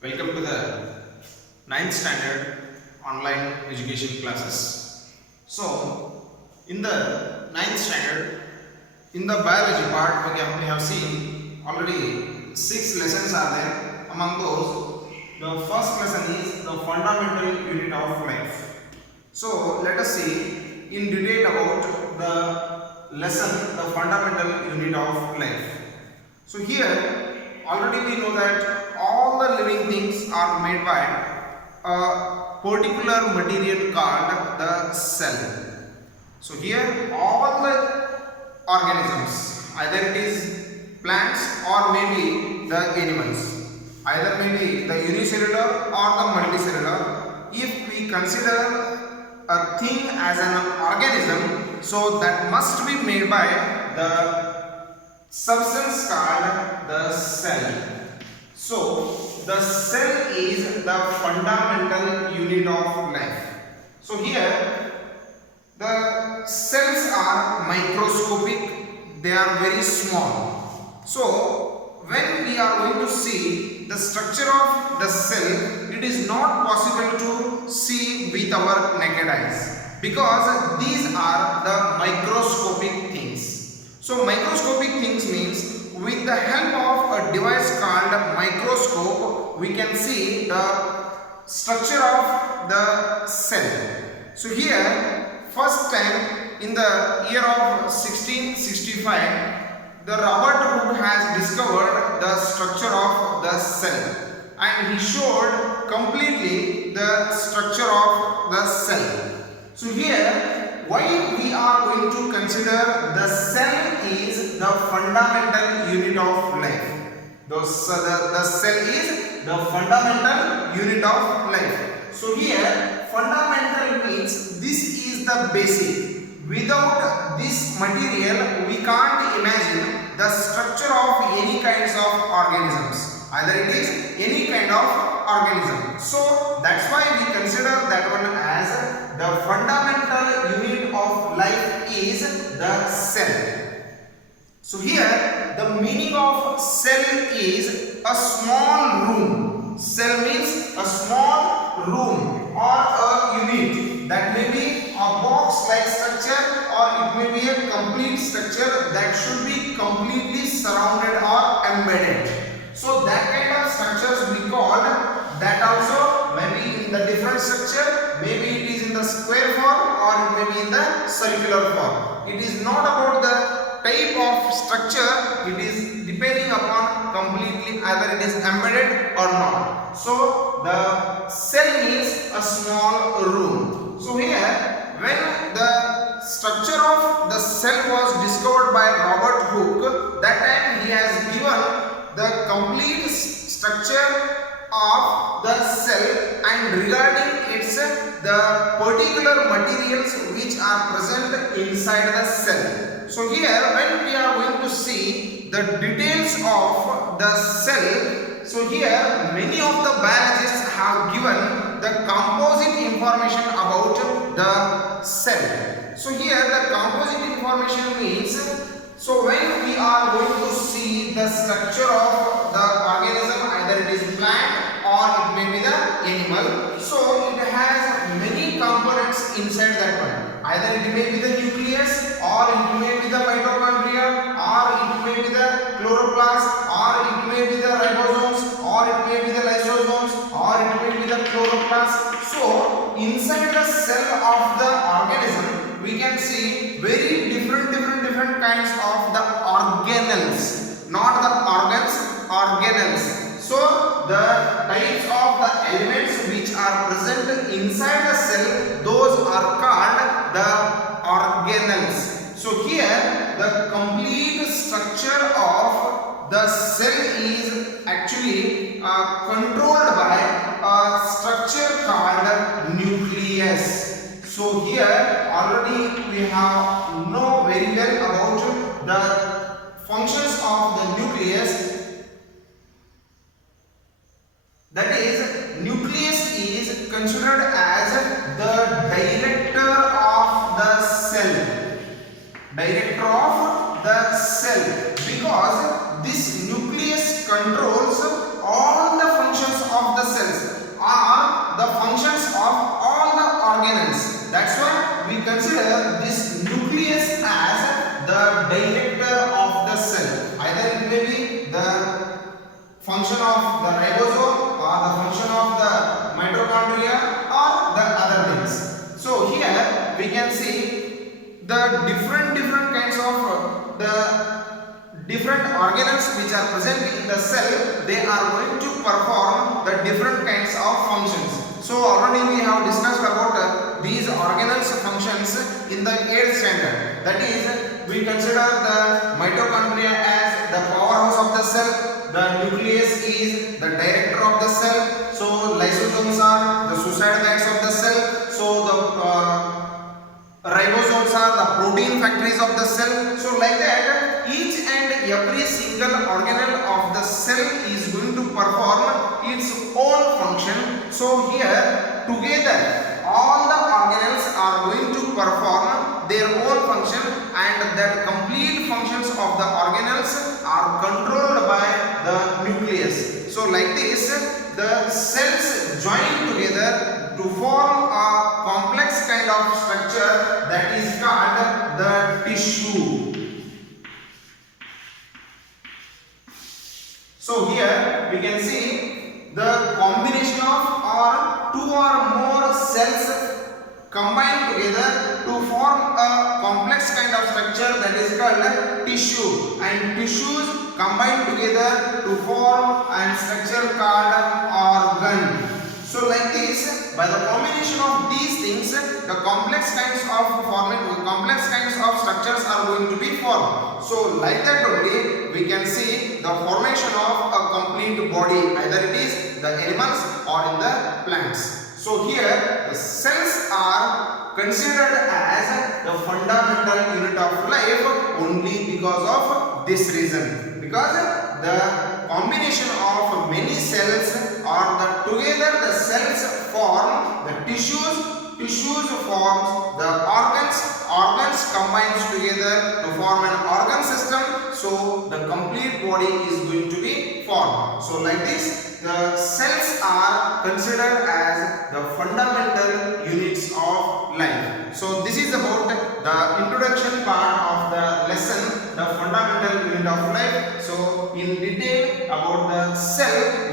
Welcome to the ninth standard online education classes. So, in the ninth standard, in the biology part, we have seen already 6 lessons are there. Among those, the first lesson is the fundamental unit of life. So, let us see in detail about the lesson, the fundamental unit of life. So, here already we know that all the living things are made by a particular material called the cell. So here all the organisms, either it is plants or maybe the animals, either maybe the unicellular or the multicellular, if we consider a thing as an organism, so that must be made by the substance called the cell. So, the cell is the fundamental unit of life. So, here the cells are microscopic, they are very small. So, when we are going to see the structure of the cell, it is not possible to see with our naked eyes because these are the microscopic things. So, microscopic things means with the help of a device called microscope, we can see the structure of the cell. So here, first time in the year of 1665, the Robert Hooke has discovered the structure of the cell, and he showed completely the structure of the cell. So here, why we are going to consider the cell is the fundamental unit of life. The cell is the fundamental unit of life. So here, fundamental means this is the basic. Without this material, we can't imagine the structure of any kinds of organisms. Either it is any kind of organism. So that's why we consider that one as the fundamental unit of life is the cell. So here the meaning of cell is a small room. Cell means a small room or a unit that may be a box like structure or it may be a complete structure that should be completely surrounded or embedded. So that kind of structures we called that also maybe in the different structure, maybe it is in the square form or it may be in the circular form. It is not about the type of structure, it is depending upon completely either it is embedded or not. So the cell is a small room. So here when the structure of the cell was discovered by Robert Hooke, that time he has given the complete structure of the cell and regarding its the particular materials which are present inside the cell. So here when we are going to see the details of the cell, so here many of the biologists have given the composite information about the cell. So here the composite information means, so when we are going to see the structure of the organism, either it is plant or it may be the animal, so it has many components inside that one. Either it may be the nucleus or it may be the mitochondria or it may be the chloroplast or it may be the ribosomes or it may be the lysosomes or it may be the chloroplast. So inside the cell of the organism, we can see very different kinds of the organelles, not the organs, organelles. So the types of the elements which are present inside the cell, those are called the organelles. So here the complete structure of the cell is actually controlled by a structure called nucleus. So here already we have know very well about the functions of the nucleus. That is, nucleus is considered as the director of the cell. Director of the cell, because this nucleus controls all the functions of function of the ribosome or the function of the mitochondria or the other things. So here we can see the different kinds of the different organelles which are present in the cell. They are going to perform the different kinds of functions. So already we have discussed about these organelles functions in the 8th standard. That is, we consider the mitochondria as the powerhouse of the cell. The nucleus is the director of the cell. So lysosomes are the suicide bags of the cell. So the ribosomes are the protein factories of the cell. So like that, each and every single organelle of the cell is going to perform its own function. So here together all the organelles are going to perform their own function, and that complete functions of the organelles are controlled by the nucleus. So like this, the cells join together to form a complex kind of structure that is called the tissue. So here we can see the combination of or two or more cells combine together to form a complex kind of structure that is called tissue, and tissues combine together to form a structure called organ. So like this, by the combination of these things, the complex kinds of structures are going to be formed. So like that only we can see the formation of a complete body, either it is the animals or in the plants. So here the cells are considered as the fundamental unit of life only because of this reason, because the combination of many cells or the together the cells form the tissues forms the organs combines together to form an organ system. So the complete body is going to be formed. So like this, the cells are considered as the fundamental units of life. So this is about the introduction part of the lesson, the fundamental unit of life. So in detail about the cell